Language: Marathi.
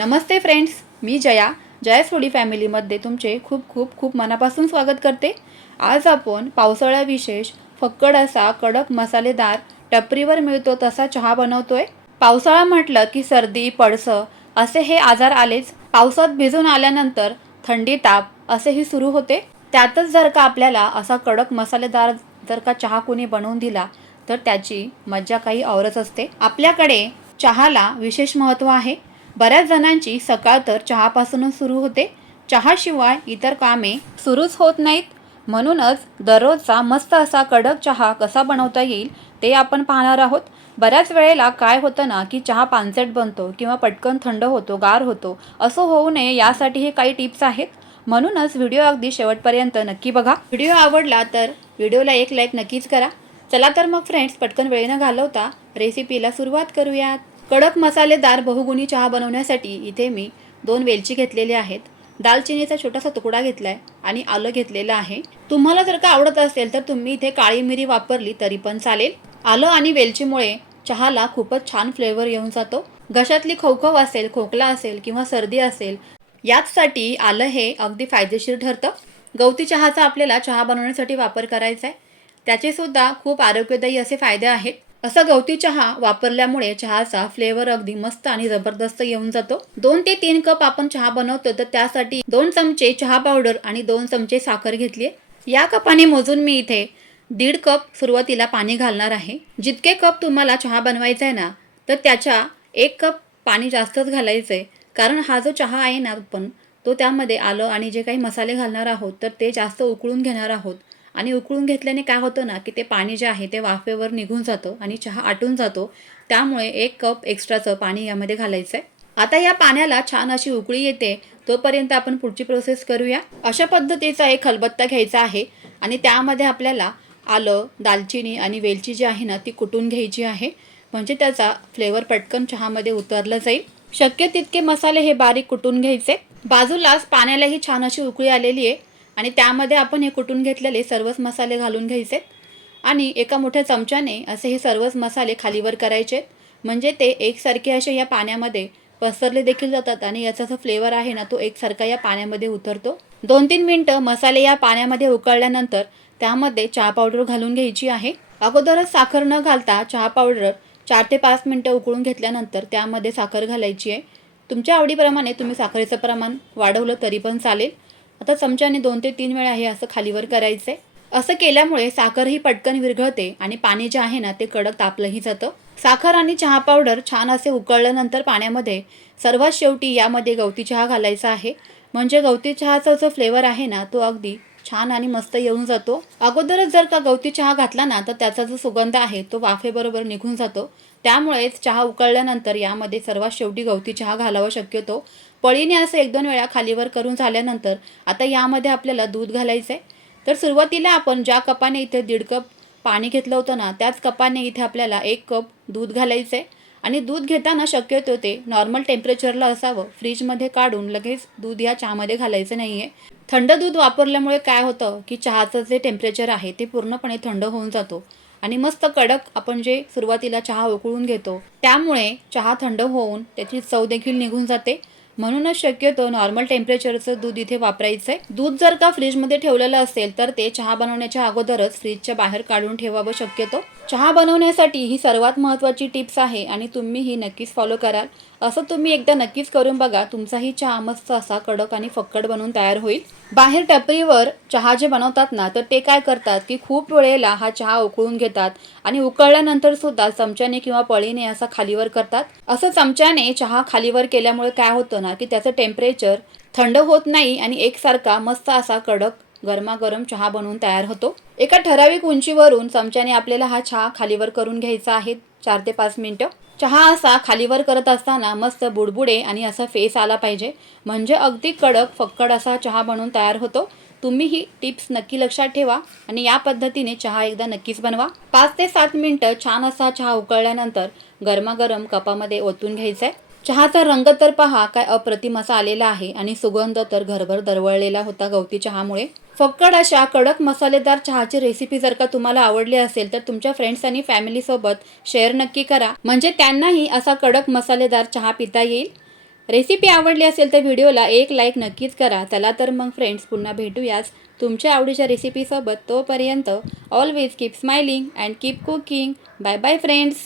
नमस्ते फ्रेंड्स, मी जयास फूडी फॅमिलीमध्ये तुमचे खूप खूप खूप मनापासून स्वागत करते। आज आपण पावसाळा विशेष फक्कड असा कडक मसालेदार टपरीवर मिळतो तसा चहा बनवतोय। पावसाळा म्हटलं की सर्दी, पडसं असे हे आजार आलेच। पावसात भिजून आल्यानंतर थंडी, ताप असेही सुरू होते। त्यातच जर का आपल्याला असा कडक मसालेदार जर का चहा कोणी बनवून दिला तर त्याची मज्जा काही औरच असते। आपल्याकडे चहाला विशेष महत्त्व आहे। बऱ्याच जणांची सकाळ तर चहापासूनच सुरू होते। चहाशिवाय इतर कामे सुरूच होत नाहीत। म्हणूनच दररोजचा मस्त असा कडक चहा कसा बनवता येईल ते आपण पाहणार आहोत। बऱ्याच वेळेला काय होतं ना की चहा पानसट बनतो किंवा पटकन थंड होतो, गार होतो। असं होऊ नये यासाठी हे काही टिप्स आहेत। म्हणूनच व्हिडिओ अगदी शेवटपर्यंत नक्की बघा। व्हिडिओ आवडला तर व्हिडिओला एक लाईक नक्कीच करा। चला तर मग फ्रेंड्स, पटकन वेळ न घालवता रेसिपीला सुरुवात करूयात। कडक मसालेदार बहुगुणी चहा बनवण्यासाठी इथे मी 2 वेलची घेतलेले आहेत, दालचिनीचा छोटासा तुकडा घेतलाय आणि आलं घेतलेलं आहे। तुम्हाला जर का आवडत असेल तर तुम्ही इथे काळी मिरी वापरली तरी पण चालेल। आलं आणि वेलचीमुळे चहाला खूपच छान फ्लेवर येऊन जातो। घशातली खवखव असेल, खोकला असेल किंवा सर्दी असेल यासाठी आलं हे अगदी फायदेशीर ठरतं। गवती चहाचा आपल्याला चहा बनवण्यासाठी वापर करायचा आहे। त्याचे सुद्धा खूप आरोग्यदायी असे फायदे आहेत। असा गवती चहा वापरल्यामुळे चहाचा फ्लेवर अगदी मस्त आणि जबरदस्त येऊन जातो। 2 ते 3 कप आपण चहा बनवतो तर त्यासाठी 2 चमचे चहा पावडर आणि 2 चमचे साखर घेतली आहे। या कपाने मोजून मी इथे 1.5 कप सुरुवातीला पाणी घालणार आहे। जितके कप तुम्हाला चहा बनवायचा आहे ना तर त्याच्या 1 कप पाणी जास्तच घालायचं आहे, कारण हा जो चहा आहे ना आपण तो त्यामध्ये आलं आणि जे काही मसाले घालणार आहोत तर ते जास्त उकळून घेणार आहोत। आणि उकळून घेतल्याने काय होतं ना की ते पाणी जे आहे ते वाफेवर निघून जातं आणि चहा आटून जातो। त्यामुळे 1 कप एक्स्ट्राचं पाणी यामध्ये घालायचं आहे। आता या पाण्याला छान अशी उकळी येते तोपर्यंत आपण पुढची प्रोसेस करूया। अशा पद्धतीचा एक खलबत्ता घ्यायचा आहे आणि त्यामध्ये आपल्याला आलं, दालचिनी आणि वेलची जी आहे ना ती कुटून घ्यायची आहे, म्हणजे त्याचा फ्लेवर पटकन चहामध्ये उतरला जाईल। शक्य तितके मसाले हे बारीक कुटून घ्यायचे। बाजूलाच पाण्यालाही छान अशी उकळी आलेली आहे आणि त्यामध्ये आपण हे कुटून घेतलेले सर्वच मसाले घालून घ्यायचे आणि एका मोठ्या चमच्याने असे हे सर्वच मसाले खालीवर करायचे, म्हणजे ते एकसारखे असे या पाण्यामध्ये पसरले देखील जातात आणि याचा जो फ्लेवर आहे ना तो एकसारखा या पाण्यामध्ये उतरतो। 2-3 मिनिटं मसाले या पाण्यामध्ये उकळल्यानंतर त्यामध्ये चहा पावडर घालून घ्यायची आहे। अगोदरच साखर न घालता चहा पावडर 4 ते 5 मिनिटं उकळून घेतल्यानंतर त्यामध्ये साखर घालायची आहे। तुमच्या आवडीप्रमाणे तुम्ही साखरेचं प्रमाण वाढवलं तरी पण चालेल। आता चमच्याने 2 ते 3 वेळा हे असं खालीवर करायचं आहे। असं केल्यामुळे साखर ही पटकन विरघळते आणि पाणी जे आहे ना ते कडक तापलंही जातं। साखर आणि चहा पावडर छान असे उकळल्यानंतर पाण्यामध्ये सर्वात शेवटी यामध्ये गवती चहा घालायचा आहे, म्हणजे गवती चहाचा जो फ्लेवर आहे ना तो अगदी छान आणि मस्त येऊन जातो। अगोदरच जर का गवती चहा घातला ना तर त्याचा जो सुगंध आहे तो वाफेबरोबर निघून जातो। त्यामुळेच चहा उकळल्यानंतर यामध्ये सर्वात शेवटी गवती चहा घालावा शक्यतो। पळीने असं 1-2 वेळा खालीवर करून झाल्यानंतर आता यामध्ये आपल्याला दूध घालायचं आहे। तर सुरुवातीला आपण ज्या कपाने इथे 1.5 कप पाणी घेतलं होतं ना त्याच कपाने इथे आपल्याला 1 कप दूध घालायचं आहे आणि दूध घेताना शक्यतो ते नॉर्मल टेम्परेचरला असावं। फ्रीजमध्ये काढून लगेच दूध या चहामध्ये घालायचं नाही आहे। थंड दूध वापरल्यामुळे काय होतं की चहाचं जे टेम्परेचर आहे ते पूर्णपणे थंड होऊन जातो आणि मस्त कडक आपण जे सुरुवातीला चहा उकळून घेतो त्यामुळे चहा थंड होऊन त्याची चव देखील निघून जाते। म्हणूनच शक्यतो नॉर्मल टेम्परेचरचं दूध इथे वापरायचं आहे। दूध जर का फ्रीजमध्ये ठेवलेलं असेल तर ते चहा बनवण्याच्या अगोदरच फ्रीजच्या बाहेर काढून ठेवावं शक्यतो। चहा बनवण्यासाठी ही सर्वात महत्त्वाची टिप्स आहे आणि तुम्ही ही नक्कीच फॉलो कराल। असं तुम्ही एकदा नक्कीच करून बघा, तुमचाही चहा मस्त असा कडक आणि फक्कड बनून तयार होईल। बाहेर टपरीवर चहा जे बनवतात ना तर ते काय करतात की खूप वेळेला हा चहा उकळून घेतात आणि उकळल्यानंतर सुद्धा चमच्याने किंवा पळीने असा खालीवर करतात। असं चमच्याने चहा खालीवर केल्यामुळे काय होतं ना की त्याचं टेम्परेचर थंड होत नाही आणि एकसारखा मस्त असा कडक गरमागरम चहा बनवून तयार होतो। एका ठराविक उंचीवरून चमच्याने आपल्याला हा चहा खालीवर करून घ्यायचा आहे 4 ते 5 मिनिटं। चहा असा खालीवर करत असताना मस्त बुडबुडे आणि असा फेस आला पाहिजे, म्हणजे अगदी कडक फक्कड असा चहा बनवून तयार होतो। तुम्ही ही टिप्स नक्की लक्षात ठेवा आणि या पद्धतीने चहा एकदा नक्कीच बनवा। 5 ते 7 मिनिटं छान असा चहा उकळल्यानंतर गरमागरम कपामध्ये ओतून घ्यायचा आहे। चहाचा रंग तर पहा काय अप्रतिम असा आलेला आहे आणि सुगंध तर घरभर दरवळलेला होता गवती चहामुळे। फक्कड अशा कडक मसालेदार चहाची रेसिपी जर का तुम्हाला आवडली असेल तर तुमच्या फ्रेंड्स आणि फॅमिली सोबत शेअर नक्की करा, म्हणजे त्यांनाही असा कडक मसालेदार चहा पिता येईल। रेसिपी आवडली असेल तर व्हिडिओला एक लाईक नक्कीच करा. चला तर मग फ्रेंड्स, पुन्हा भेटूयाच तुमच्या आवडीच्या रेसिपीसोबत. तोपर्यंत always keep smiling and keep cooking. Bye bye friends.